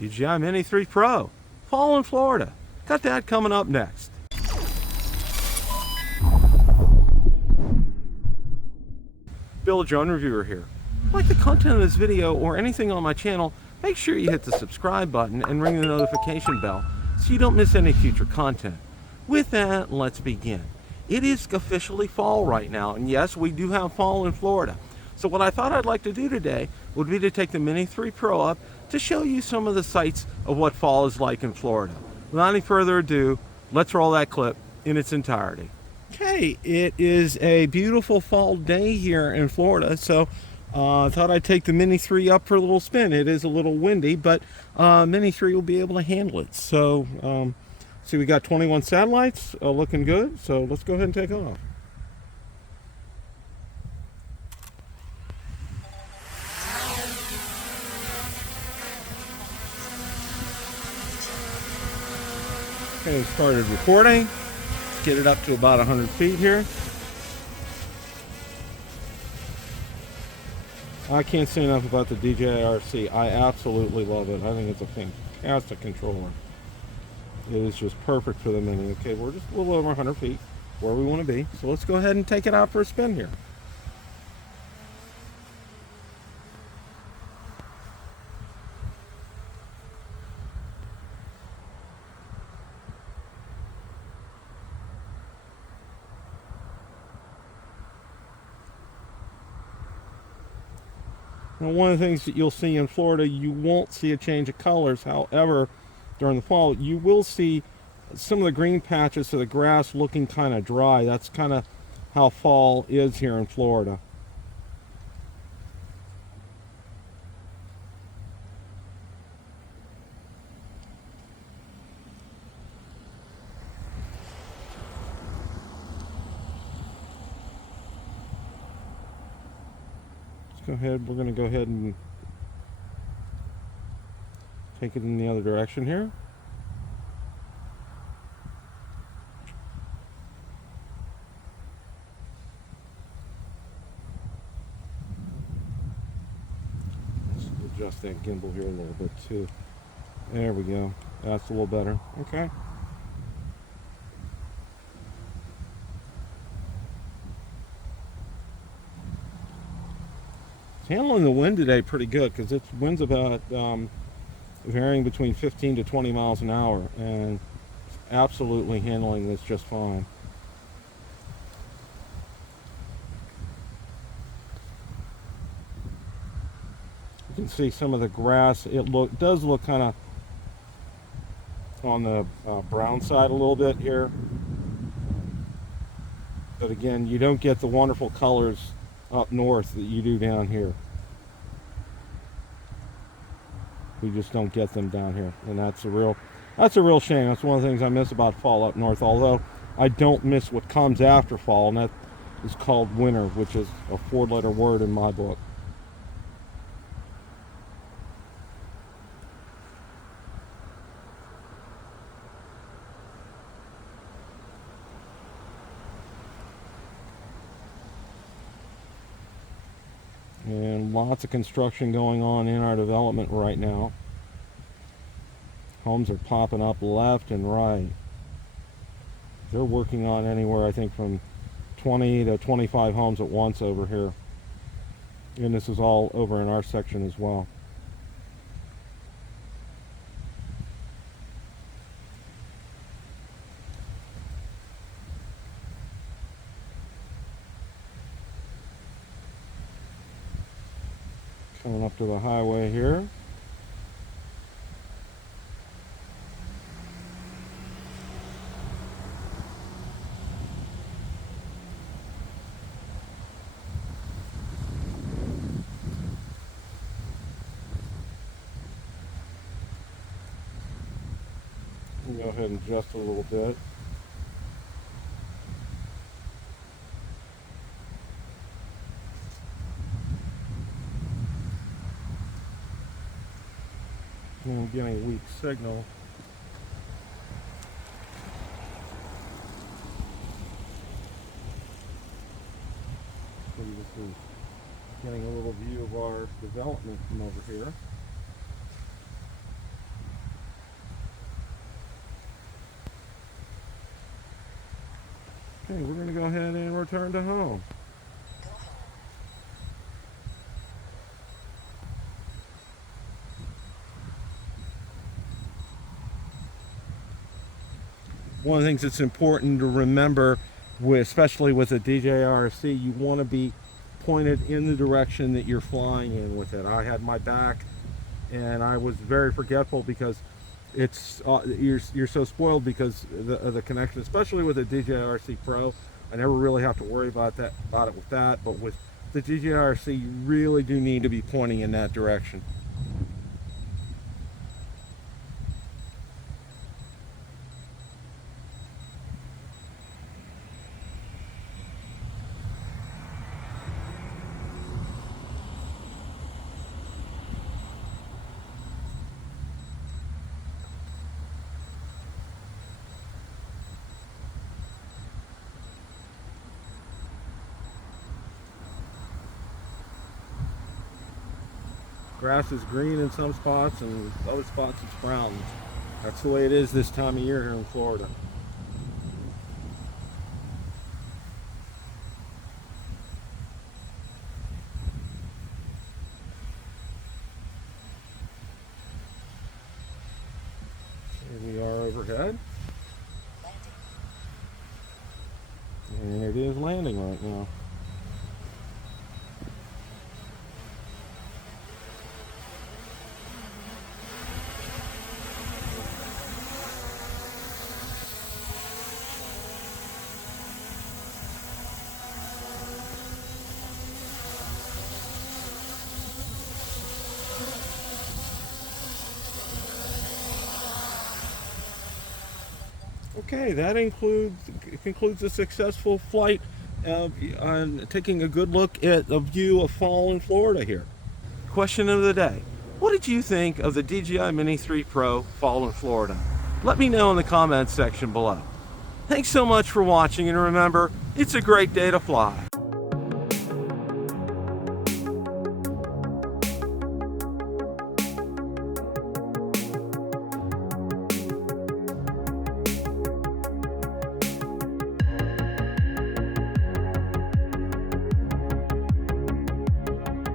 DJI Mini 3 Pro, fall in Florida. Got that coming up next. Bill, Drone Reviewer here. Like the content of this video or anything on my channel, make sure you hit the subscribe button and ring the notification bell so you don't miss any future content. With that, let's begin. It is officially fall right now, and yes, we do have fall in Florida. So what I thought I'd like to do today would be to take the Mini 3 Pro up to show you some of the sights of what fall is like in Florida. Without any further ado, let's roll that clip in its entirety. Okay, it is a beautiful fall day here in Florida, so I thought I'd take the Mini 3 up for a little spin. It is a little windy, but Mini 3 will be able to handle it. So, see, we got 21 satellites looking good, so let's go ahead and take off. Okay, started recording. Let's get it up to about 100 feet here. I can't say enough about the DJI RC. I absolutely love it. I think it's a fantastic controller. It is just perfect for the Mini. Okay, we're just a little over 100 feet where we want to be. So let's go ahead and take it out for a spin here. Now, one of the things that you'll see in Florida, you won't see a change of colors. However, during the fall, you will see some of the green patches of the grass looking kind of dry. That's kind of how fall is here in Florida. Go ahead, we're going to go ahead and take it in the other direction here. Let's adjust that gimbal here a little bit too. There we go. That's a little better. Okay. Handling the wind today pretty good because its wind's about varying between 15 to 20 miles an hour, and absolutely handling this just fine. You can see some of the grass. It does look kind of on the brown side a little bit here, but again, you don't get the wonderful colors up north that you do down here. We just don't get them down here, and that's a real shame. That's one of the things I miss about fall up north, although I don't miss what comes after fall, and that is called winter, which is a 4-letter word in my book. And lots of construction going on in our development right now. Homes are popping up left and right. They're working on anywhere, I think, from 20 to 25 homes at once over here. And this is all over in our section as well. Coming up to the highway here. Go ahead and adjust a little bit. I'm getting a weak signal. So this is getting a little view of our development from over here. Okay, we're going to go ahead and return to home. One of the things that's important to remember, especially with a DJI RC, you want to be pointed in the direction that you're flying in with it. I had my back, and I was very forgetful because it's you're so spoiled because of the connection, especially with a DJI RC Pro. I never really have to worry about it with that, but with the DJI RC, you really do need to be pointing in that direction. Grass is green in some spots, and other spots it's brown. That's the way it is this time of year here in Florida. Here we are overhead. And it is landing right now. Okay, that concludes a successful flight on taking a good look at the view of fall in Florida here. Question of the day. What did you think of the DJI Mini 3 Pro fall in Florida? Let me know in the comments section below. Thanks so much for watching, and remember, it's a great day to fly.